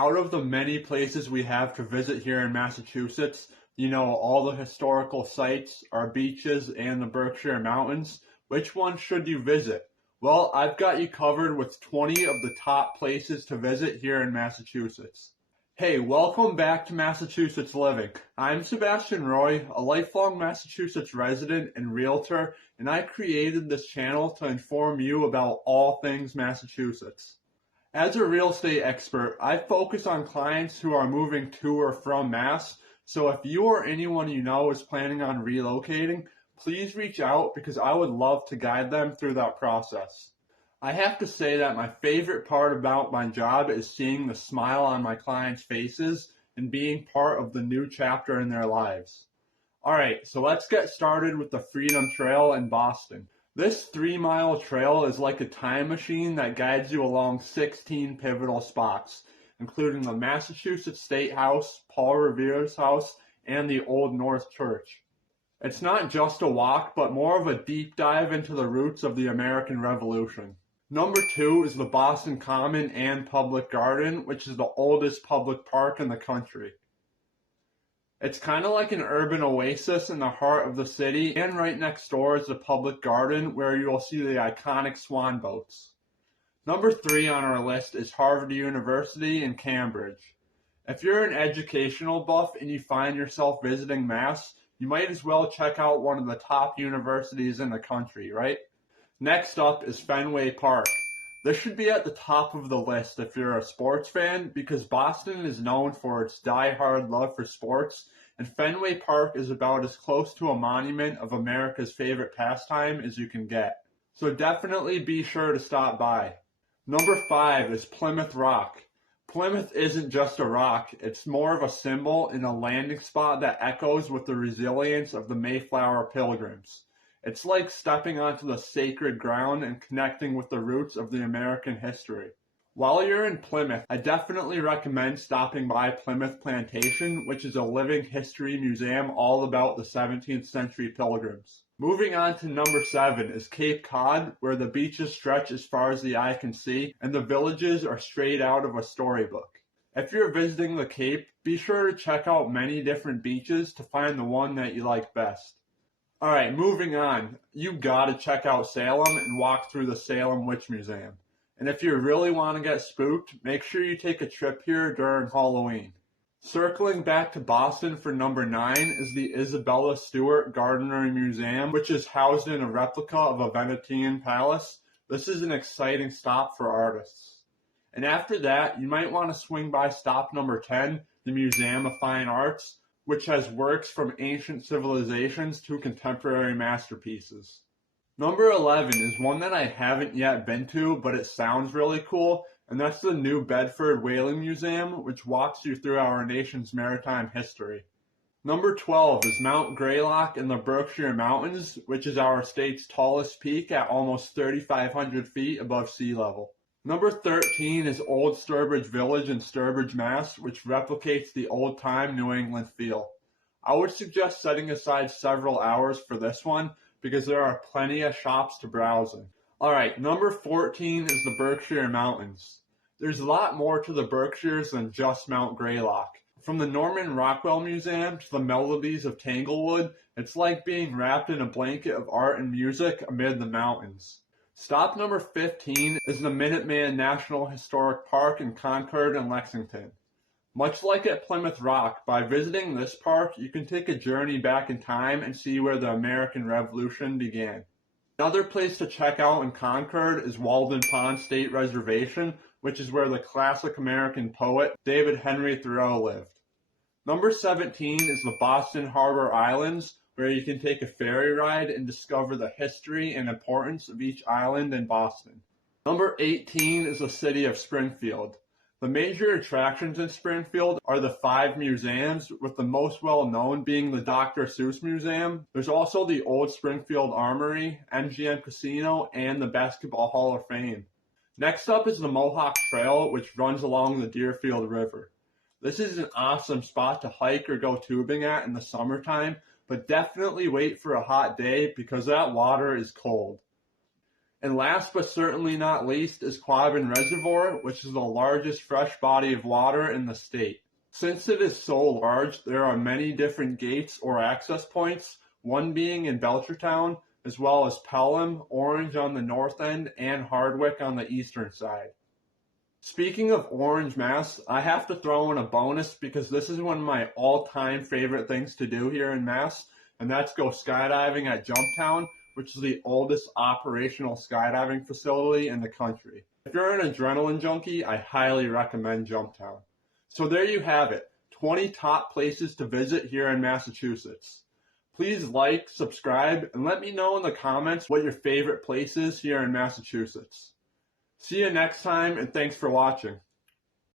Out of the many places we have to visit here in Massachusetts, all the historical sites, our beaches, and the Berkshire Mountains, which one should you visit? Well, I've got you covered with 20 of the top places to visit here in Massachusetts. Hey, welcome back to Massachusetts Living. I'm Sebastian Roy, a lifelong Massachusetts resident and realtor, and I created this channel to inform you about all things Massachusetts. As a real estate expert, I focus on clients who are moving to or from Mass, so if you or anyone you know is planning on relocating, please reach out because I would love to guide them through that process. I have to say that my favorite part about my job is seeing the smile on my clients' faces and being part of the new chapter in their lives. Alright, so let's get started with the Freedom Trail in Boston. This 3-mile trail is like a time machine that guides you along 16 pivotal spots, including the Massachusetts State House, Paul Revere's house, and the Old North Church. It's not just a walk, but more of a deep dive into the roots of the American Revolution. Number 2 is the Boston Common and Public Garden, which is the oldest public park in the country. It's kind of like an urban oasis in the heart of the city, and right next door is the public garden where you will see the iconic swan boats. Number 3 on our list is Harvard University in Cambridge. If you're an educational buff and you find yourself visiting Mass, you might as well check out one of the top universities in the country, right? Next up is Fenway Park. This should be at the top of the list if you're a sports fan, because Boston is known for its die-hard love for sports, and Fenway Park is about as close to a monument of America's favorite pastime as you can get. So definitely be sure to stop by. Number 5 is Plymouth Rock. Plymouth isn't just a rock, it's more of a symbol and a landing spot that echoes with the resilience of the Mayflower Pilgrims. It's like stepping onto the sacred ground and connecting with the roots of the American history. While you're in Plymouth, I definitely recommend stopping by Plymouth Plantation, which is a living history museum all about the 17th century pilgrims. Moving on to number 7 is Cape Cod, where the beaches stretch as far as the eye can see, and the villages are straight out of a storybook. If you're visiting the Cape, be sure to check out many different beaches to find the one that you like best. Alright, moving on. You gotta check out Salem and walk through the Salem Witch Museum. And if you really want to get spooked, make sure you take a trip here during Halloween. Circling back to Boston for number 9 is the Isabella Stewart Gardener Museum, which is housed in a replica of a Venetian palace. This is an exciting stop for artists. And after that, you might want to swing by stop number 10, the Museum of Fine Arts, which has works from ancient civilizations to contemporary masterpieces. Number 11 is one that I haven't yet been to, but it sounds really cool, and that's the New Bedford Whaling Museum, which walks you through our nation's maritime history. Number 12 is Mount Greylock in the Berkshire Mountains, which is our state's tallest peak at almost 3,500 feet above sea level. Number 13 is Old Sturbridge Village in Sturbridge, Mass., which replicates the old-time New England feel. I would suggest setting aside several hours for this one because there are plenty of shops to browse in. Alright, number 14 is the Berkshire Mountains. There's a lot more to the Berkshires than just Mount Greylock. From the Norman Rockwell Museum to the melodies of Tanglewood, it's like being wrapped in a blanket of art and music amid the mountains. Stop number 15 is the Minuteman National Historic Park in Concord and Lexington. Much like at Plymouth Rock, by visiting this park, you can take a journey back in time and see where the American Revolution began. Another place to check out in Concord is Walden Pond State Reservation, which is where the classic American poet David Henry Thoreau lived. Number 17 is the Boston Harbor Islands, where you can take a ferry ride and discover the history and importance of each island in Boston. Number 18 is the city of Springfield. The major attractions in Springfield are the 5 museums, with the most well-known being the Dr. Seuss Museum. There's also the Old Springfield Armory, MGM Casino, and the Basketball Hall of Fame. Next up is the Mohawk Trail, which runs along the Deerfield River. This is an awesome spot to hike or go tubing at in the summertime, but definitely wait for a hot day because that water is cold. And last but certainly not least is Quabbin Reservoir, which is the largest fresh body of water in the state. Since it is so large, there are many different gates or access points, one being in Belchertown, as well as Pelham, Orange on the north end, and Hardwick on the eastern side. Speaking of Orange, Mass, I have to throw in a bonus because this is one of my all-time favorite things to do here in Mass, and that's go skydiving at Jumptown, which is the oldest operational skydiving facility in the country. If you're an adrenaline junkie, I highly recommend Jumptown. So there you have it, 20 top places to visit here in Massachusetts. Please like, subscribe, and let me know in the comments what your favorite place is here in Massachusetts. See you next time, and thanks for watching.